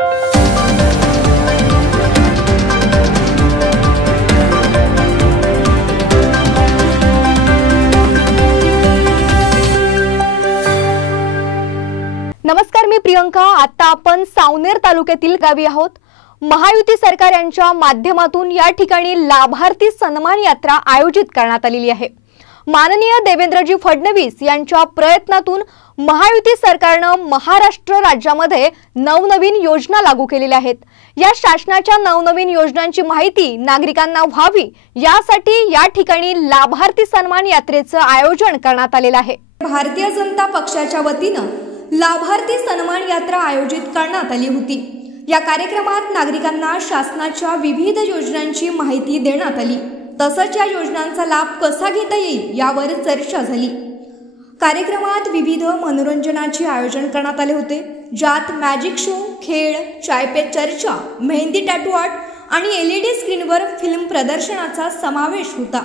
नमस्कार, मी प्रियंका। आता आपण सावनेर तालुक्यातील गावी आहोत। महायुती सरकार यांच्या माध्यमातून या ठिकाणी लाभार्थी सन्मान यात्रा आयोजित करण्यात आलेली आहे। माननीय देवेंद्रजी फडणवीस यांच्या प्रयत्नातून महायुती सरकारने महाराष्ट्र राज्यामध्ये नवनवीन योजना लागू केलेल्या आहेत। या शासनाच्या नवनवीन योजनांची माहिती नागरिकांना व्हावी यासाठी या ठिकाणी लाभार्थी सन्मान यात्रेचे आयोजन करण्यात आलेले आहे। भारतीय जनता पक्षाच्या वतीने लाभार्थी सन्मान यात्रा आयोजित करण्यात आली होती। या कार्यक्रमात नागरिकांना शासनाच्या विविध योजनांची माहिती देण्यात आली, तसंच या योजनांचा लाभ कसा घेता येईल यावर चर्चा झाली। कार्यक्रमात विविध मनोरंजनाचे आयोजन करण्यात आले होते, ज्यात मॅजिक शो, खेळ, चाय पे चर्चा, मेहंदी टॅटू आर्ट आणि LED स्क्रीनवर फिल्म प्रदर्शनाचा समावेश होता।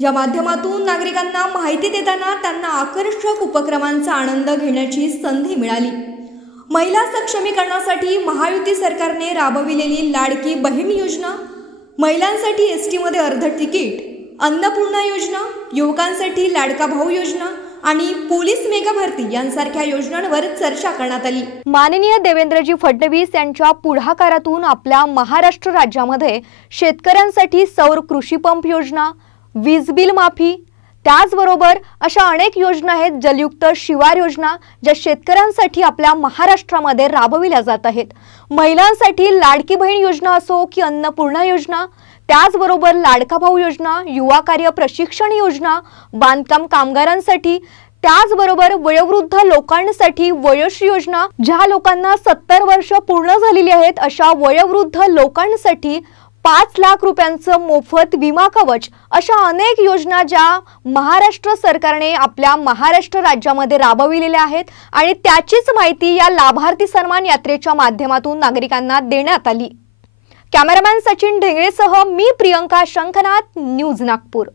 या माध्यमातून नागरिकांना माहिती देताना त्यांना आकर्षक उपक्रमांचा आनंद घेण्याची संधी मिळाली। महिला सक्षमीकरणासाठी महायुती सरकारने राबविलेली लाडकी बहीण योजना, महिलांसाठी ST मध्ये अर्ध तिकीट, अन्नपूर्णा योजना, युवकांसाठी लाडका भाऊ योजना आणि पोलीस मेगा भरती यांसारख्या योजनांवर चर्चा करण्यात आली। माननीय देवेंद्रजी फडणवीस यांच्या पुढाकारातून आपल्या महाराष्ट्र राज्यामध्ये शेतकऱ्यांसाठी सौर कृषी पंप योजना, वीज बिल माफी, त्याचबरोबर अशा अनेक योजना आहेत, जलयुक्त शिवार योजना, ज्या शेतकऱ्यांसाठी आपल्या महाराष्ट्रामध्ये राबविल्या जात आहेत। महिलांसाठी लाडकी बहीण योजना असो की अन्नपूर्णा योजना, त्याचबरोबर लाडका भाऊ योजना, युवा कार्य प्रशिक्षण योजना, बांधकाम कामगारांसाठी, त्याचबरोबर वयोवृद्ध लोकांसाठी वयोश्री योजना, ज्या लोकांना 70 वर्ष पूर्ण झालेली आहेत अशा वयोवृद्ध लोकांसाठी 5 लाख रुपयांचं मोफत विमा कवच, अशा अनेक योजना ज्या महाराष्ट्र सरकारने आपल्या महाराष्ट्र राज्यामध्ये राबविलेल्या आहेत आणि त्याचीच माहिती या लाभार्थी सन्मान यात्रेच्या माध्यमातून नागरिकांना देण्यात आली। कॅमेरामॅन सचिन ढेंगळेसह मी प्रियंका शंखनाथ, न्यूज नागपूर।